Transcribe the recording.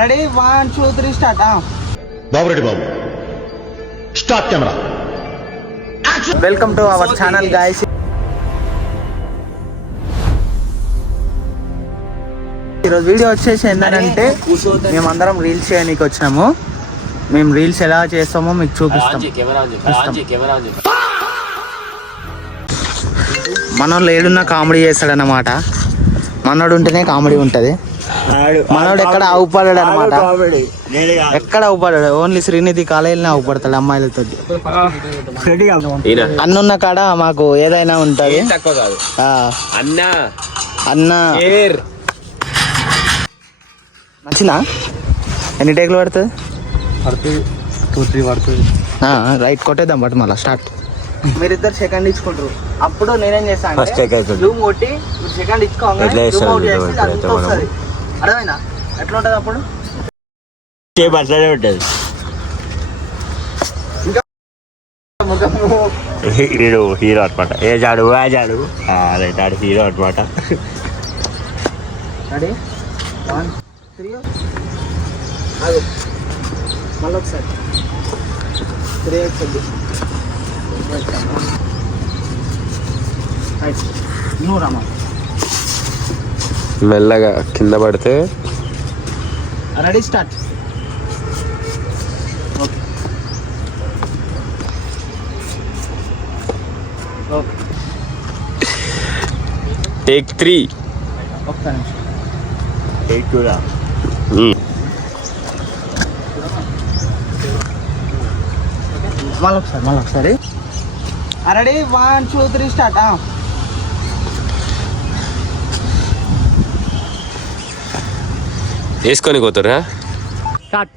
Ready 1 2 3 start. Babureddy Babu start camera. Welcome to our channel guys. ఈరోజు video వచ్చేసి ఏంటంటే మేమందరం రీల్స్ చేయడానికి వచ్చినాము. మేము రీల్స్ ఎలా చేస్తామో మీకు చూపిస్తాం. మనోళ్ళు ఏడున్నా కామెడీ చేస్తాడన్నమాట. మనోడు ఉంటేనే కామెడీ ఉంటుంది. మనోడు ఎక్కడ అవుపడాడు అనమాట. ఎక్కడ అవుపడాడు. ఓన్లీ శ్రీనిధి కాలేజీనే అవుపడతాడు అమ్మాయిలతో. అన్నున్న కాడ మాకు ఏదైనా ఉంటుంది. అన్న నచ్చిందా? ఎన్ని టేకులు పడుతుంది? 2 3 పడుతుంది. రైట్ కొట్టేద్దాం. బట్ మళ్ళీ స్టార్ట్. మీరిద్దరు సెకండ్ ఇచ్చుకుంటారు. అప్పుడు నేనేం చేస్తాను, జూమ్ కొట్టి సెకండ్ ఇచ్చుకోవాలి. అర్థమైందా? ఎట్లా ఉంటుంది అప్పుడు? అట్లనే ఉంటుంది. హీరో అనమాట. ఏ జాడు ఆ జాడు రైట్ ఆడు హీరో అనమాట. రెడీ 1 3 మళ్ళీ ఒకసారి 3 నువ్వు రామా. మెల్లగా కింద పడితే రెడీ స్టార్ట్. టేక్ 3. ఒక్క నిమిషం. టేక్ 2 రా. మళ్ళీ ఒకసారి రెడీ 1 2 3 స్టార్ట్. వేసుకొని పోతారా? స్టార్ట్.